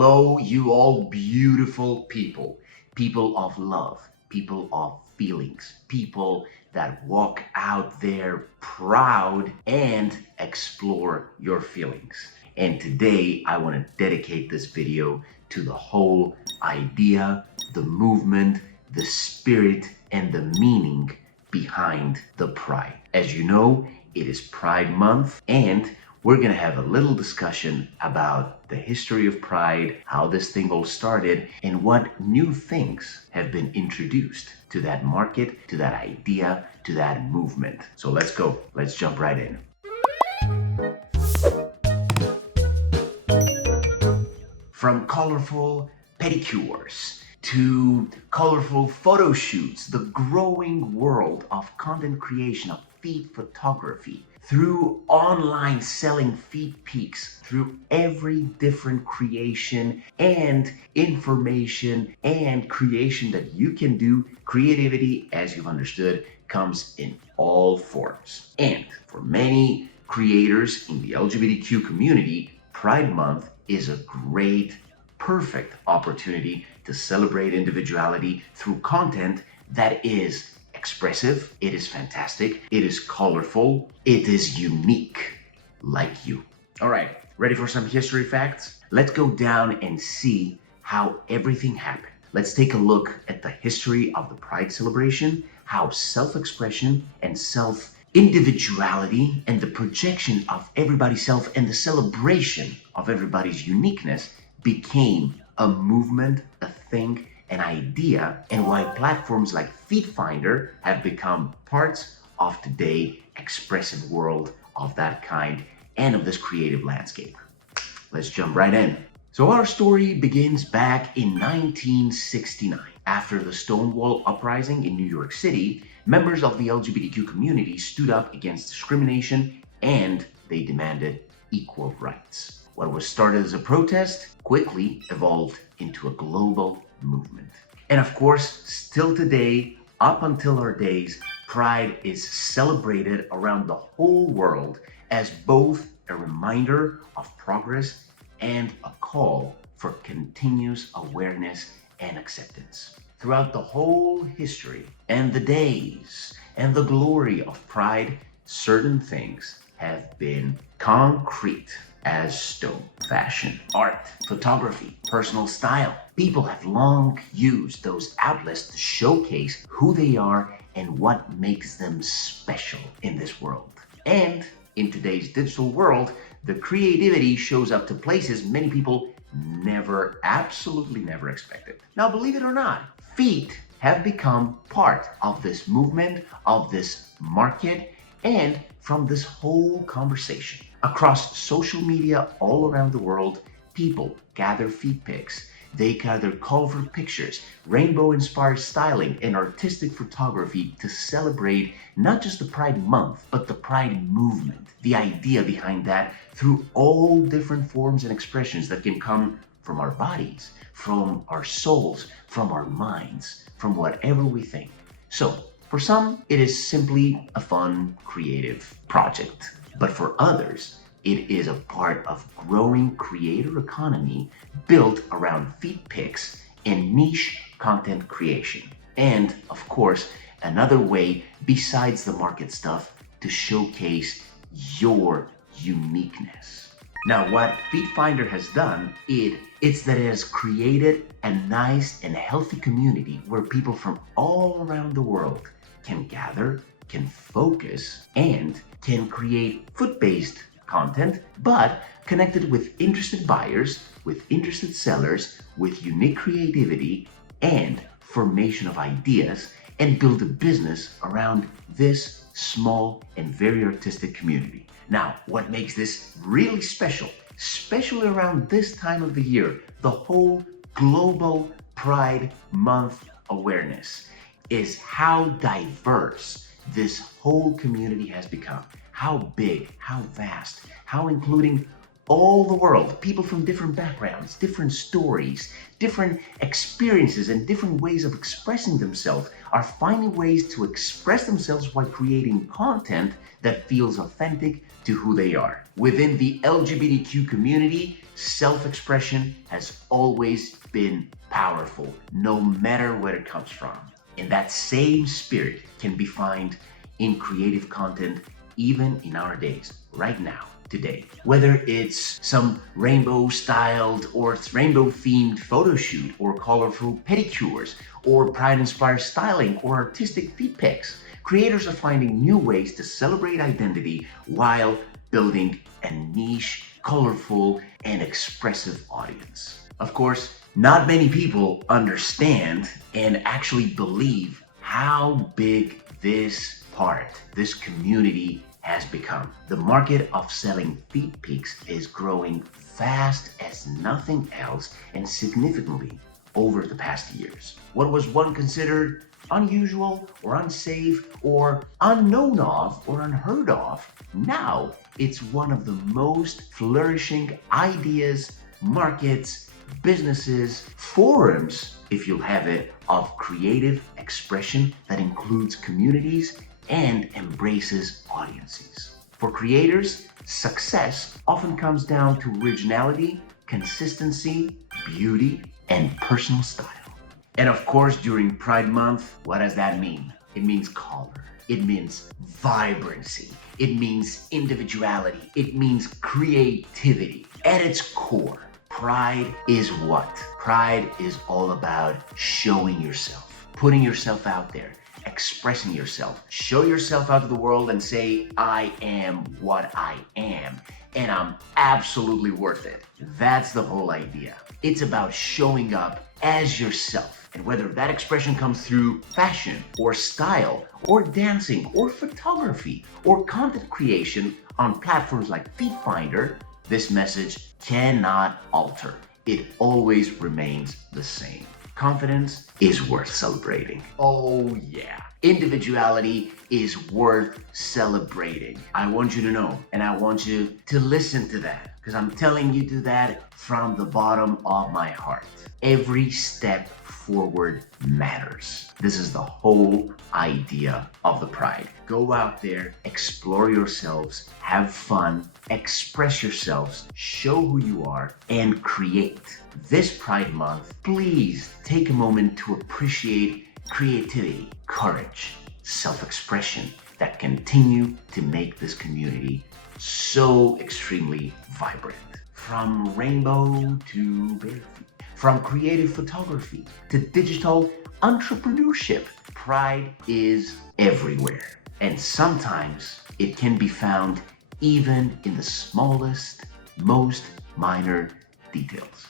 Hello, you all beautiful people, people of love, people of feelings, people that walk out there proud and explore your feelings. And today I want to dedicate this video to the whole idea, the movement, the spirit, and the meaning behind the pride. As you know, it is Pride Month, and we're going to have a little discussion about the history of Pride, how this thing all started, and what new things have been introduced to that market, to that idea, to that movement. So let's go. Let's jump right in. From colorful pedicures to colorful photo shoots, the growing world of content creation, of feet photography, through online selling feet pics, through every different creation and information and creation that you can do, creativity, as you've understood, comes in all forms. And for many creators in the LGBTQ community, Pride Month is a great, perfect opportunity to celebrate individuality through content that is expressive, it is fantastic, it is colorful, it is unique, like you. All right, ready for some history facts? Let's go down and see how everything happened. Let's take a look at the history of the Pride celebration, how self-expression and self-individuality and the projection of everybody's self and the celebration of everybody's uniqueness became a movement, a thing, an idea, and why platforms like Feetfinder have become parts of today's expressive world of that kind and of this creative landscape. Let's jump right in. So our story begins back in 1969. After the Stonewall Uprising in New York City, members of the LGBTQ community stood up against discrimination and they demanded equal rights. What was started as a protest quickly evolved into a global movement. And of course, still today, up until our days, Pride is celebrated around the whole world as both a reminder of progress and a call for continuous awareness and acceptance. Throughout the whole history and the days and the glory of Pride, certain things have been concrete as stone. Fashion, art, photography, personal style. People have long used those outlets to showcase who they are and what makes them special in this world. And in today's digital world, the creativity shows up to places many people never, absolutely never expected. Now, believe it or not, feet have become part of this movement, of this market, and from this whole conversation. Across social media all around the world, people gather feet pics. They gather colorful pictures, rainbow-inspired styling, and artistic photography to celebrate not just the Pride Month, but the Pride movement. The idea behind that through all different forms and expressions that can come from our bodies, from our souls, from our minds, from whatever we think. So, for some, it is simply a fun, creative project. But for others, it is a part of growing creator economy built around feet pics and niche content creation. And of course, another way besides the market stuff to showcase your uniqueness. Now, what Feetfinder has done, it's that it has created a nice and healthy community where people from all around the world can gather, can focus, and can create foot-based content, but connected with interested buyers, with interested sellers, with unique creativity and formation of ideas, and build a business around this small and very artistic community. Now, what makes this really special, especially around this time of the year, the whole global Pride Month awareness, is how diverse this whole community has become. How big, how vast, how including all the world, people from different backgrounds, different stories, different experiences, and different ways of expressing themselves are finding ways to express themselves while creating content that feels authentic to who they are. Within the LGBTQ community, Self-expression has always been powerful, no matter where it comes from. And that same spirit can be found in creative content even in our days, right now, today. Whether it's some rainbow styled or rainbow themed photo shoot, or colorful pedicures, or pride inspired styling, or artistic feet pics, creators are finding new ways to celebrate identity while building a niche, colorful, and expressive audience. Of course, not many people understand and actually believe how big this community has become. The market of selling feet pics is growing fast as nothing else and significantly over the past years. What was once considered unusual or unsafe or unknown of or unheard of, now it's one of the most flourishing ideas, markets, businesses, forums, if you'll have it, of creative expression that includes communities and embraces audiences. For creators, success often comes down to originality, consistency, beauty, and personal style. And of course, during Pride Month, what does that mean? It means color. It means vibrancy. It means individuality. It means creativity. At its core, Pride is what? Pride is all about showing yourself, putting yourself out there, expressing yourself. Show yourself out to the world and say, I am what I am, and I'm absolutely worth it. That's the whole idea. It's about showing up as yourself. And whether that expression comes through fashion or style or dancing or photography or content creation on platforms like Feetfinder, this message cannot alter. It always remains the same. Confidence is worth celebrating. Oh yeah. Individuality is worth celebrating. I want you to know, and I want you to listen to that, because I'm telling you to that from the bottom of my heart. Every step forward matters. This is the whole idea of the Pride. Go out there, explore yourselves, have fun, express yourselves, show who you are, and create. This Pride Month, please take a moment to appreciate creativity, courage, self-expression that continue to make this community so extremely vibrant. From rainbow to bare feet, from creative photography to digital entrepreneurship, Pride is everywhere. And sometimes it can be found even in the smallest, most minor details.